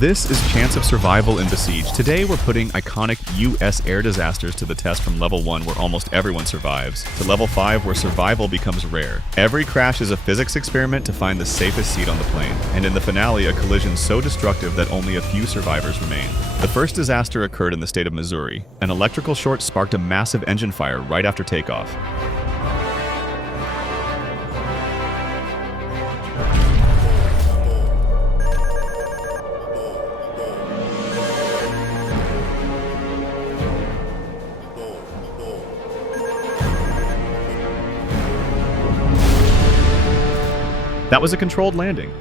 This is Chance of Survival in Besiege. Today we're putting iconic US air disasters to the test from level 1 where almost everyone survives, to level 5 where survival becomes rare. Every crash is a physics experiment to find the safest seat on the plane, and in the finale a collision so destructive that only a few survivors remain. The first disaster occurred in the state of Missouri. An electrical short sparked a massive engine fire right after takeoff. That was a controlled landing.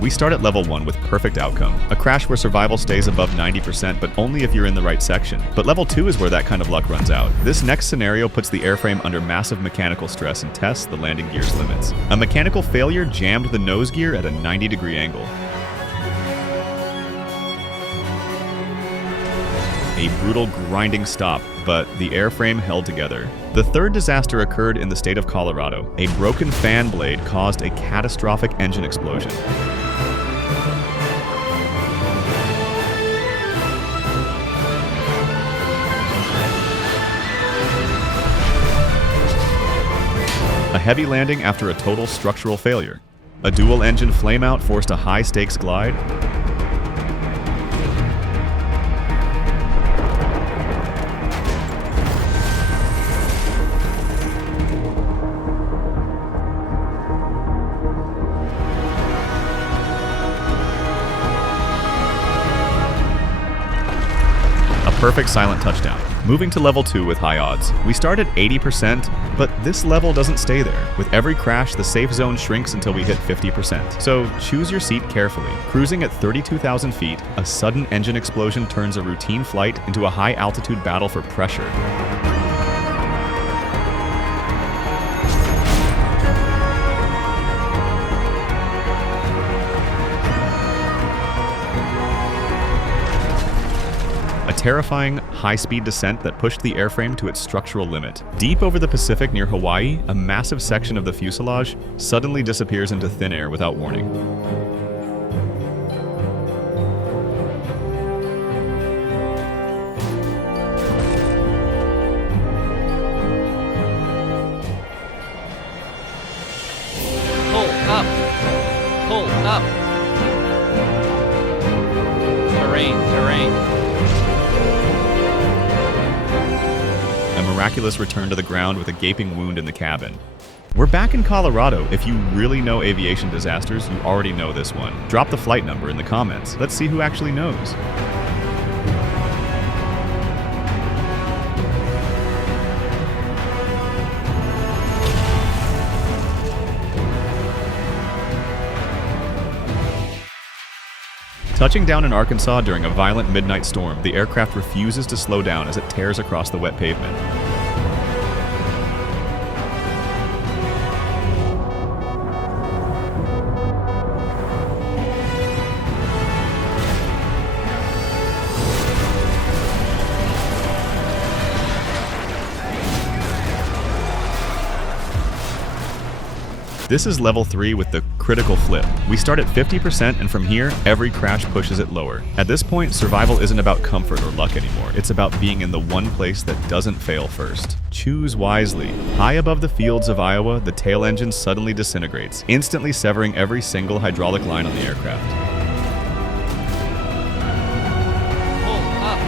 We start at level 1 with perfect outcome. A crash where survival stays above 90%, but only if you're in the right section. But level 2 is where that kind of luck runs out. This next scenario puts the airframe under massive mechanical stress and tests the landing gear's limits. A mechanical failure jammed the nose gear at a 90-degree angle. A brutal grinding stop, but the airframe held together. The third disaster occurred in the state of Colorado. A broken fan blade caused a catastrophic engine explosion. A heavy landing after a total structural failure. A dual-engine flameout forced a high-stakes glide. Perfect silent touchdown. Moving to level 2 with high odds. We start at 80%, but this level doesn't stay there. With every crash, the safe zone shrinks until we hit 50%. So choose your seat carefully. Cruising at 32,000 feet, a sudden engine explosion turns a routine flight into a high-altitude battle for pressure. A terrifying, high-speed descent that pushed the airframe to its structural limit. Deep over the Pacific near Hawaii, a massive section of the fuselage suddenly disappears into thin air without warning. Pull up! Pull up! Terrain. A miraculous return to the ground with a gaping wound in the cabin. We're back in Colorado. If you really know aviation disasters, you already know this one. Drop the flight number in the comments. Let's see who actually knows. Touching down in Arkansas during a violent midnight storm, the aircraft refuses to slow down as it tears across the wet pavement. This is level 3 with the critical flip. We start at 50%, and from here, every crash pushes it lower. At this point, survival isn't about comfort or luck anymore. It's about being in the one place that doesn't fail first. Choose wisely. High above the fields of Iowa, the tail engine suddenly disintegrates, instantly severing every single hydraulic line on the aircraft. Pull up!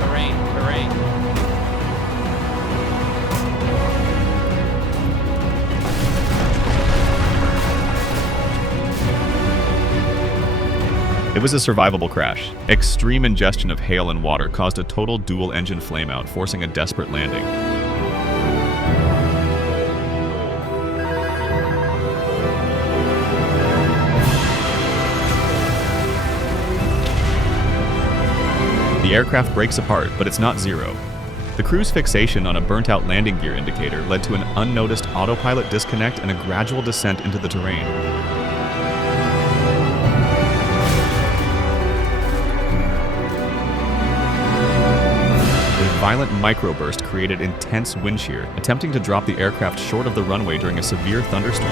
Terrain. It was a survivable crash. Extreme ingestion of hail and water caused a total dual-engine flameout, forcing a desperate landing. The aircraft breaks apart, but it's not zero. The crew's fixation on a burnt-out landing gear indicator led to an unnoticed autopilot disconnect and a gradual descent into the terrain. violent microburst created intense wind shear, attempting to drop the aircraft short of the runway during a severe thunderstorm.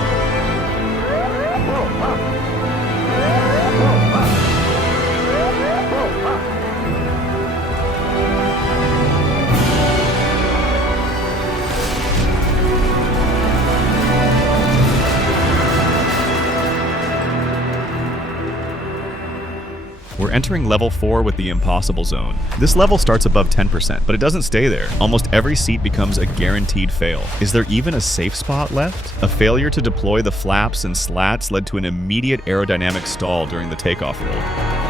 We're entering level 4 with the impossible zone. This level starts above 10%, but it doesn't stay there. Almost every seat becomes a guaranteed fail. Is there even a safe spot left? A failure to deploy the flaps and slats led to an immediate aerodynamic stall during the takeoff roll.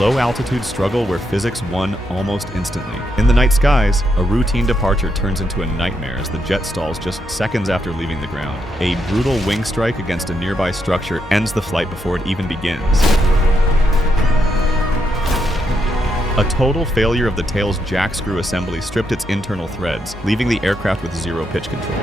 Low-altitude struggle where physics won almost instantly. In the night skies, a routine departure turns into a nightmare as the jet stalls just seconds after leaving the ground. A brutal wing strike against a nearby structure ends the flight before it even begins. A total failure of the tail's jack screw assembly stripped its internal threads, leaving the aircraft with zero pitch control.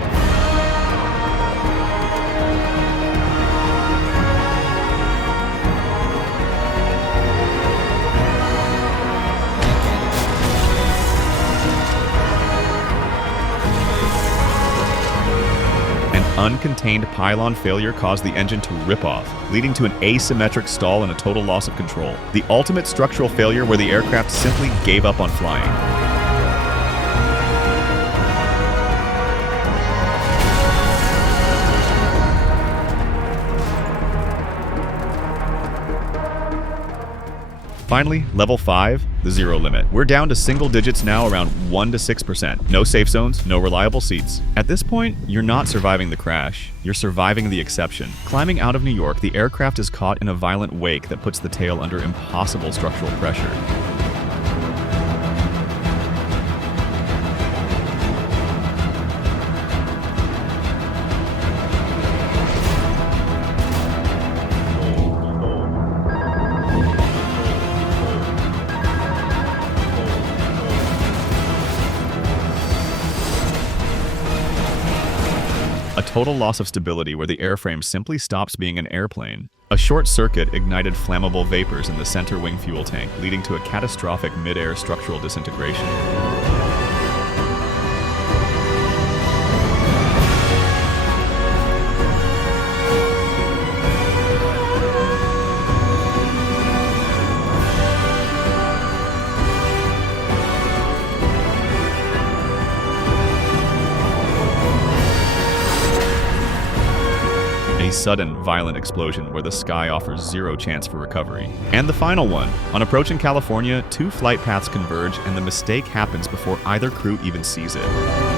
Uncontained pylon failure caused the engine to rip off, leading to an asymmetric stall and a total loss of control. The ultimate structural failure where the aircraft simply gave up on flying. Finally, level 5, the zero limit. We're down to single digits now, around 1 to 6%. No safe zones, no reliable seats. At this point, you're not surviving the crash, you're surviving the exception. Climbing out of New York, the aircraft is caught in a violent wake that puts the tail under impossible structural pressure. A total loss of stability where the airframe simply stops being an airplane. A short circuit ignited flammable vapors in the center wing fuel tank, leading to a catastrophic mid-air structural disintegration. A sudden, violent explosion where the sky offers zero chance for recovery. And the final one. On approaching California, two flight paths converge and the mistake happens before either crew even sees it.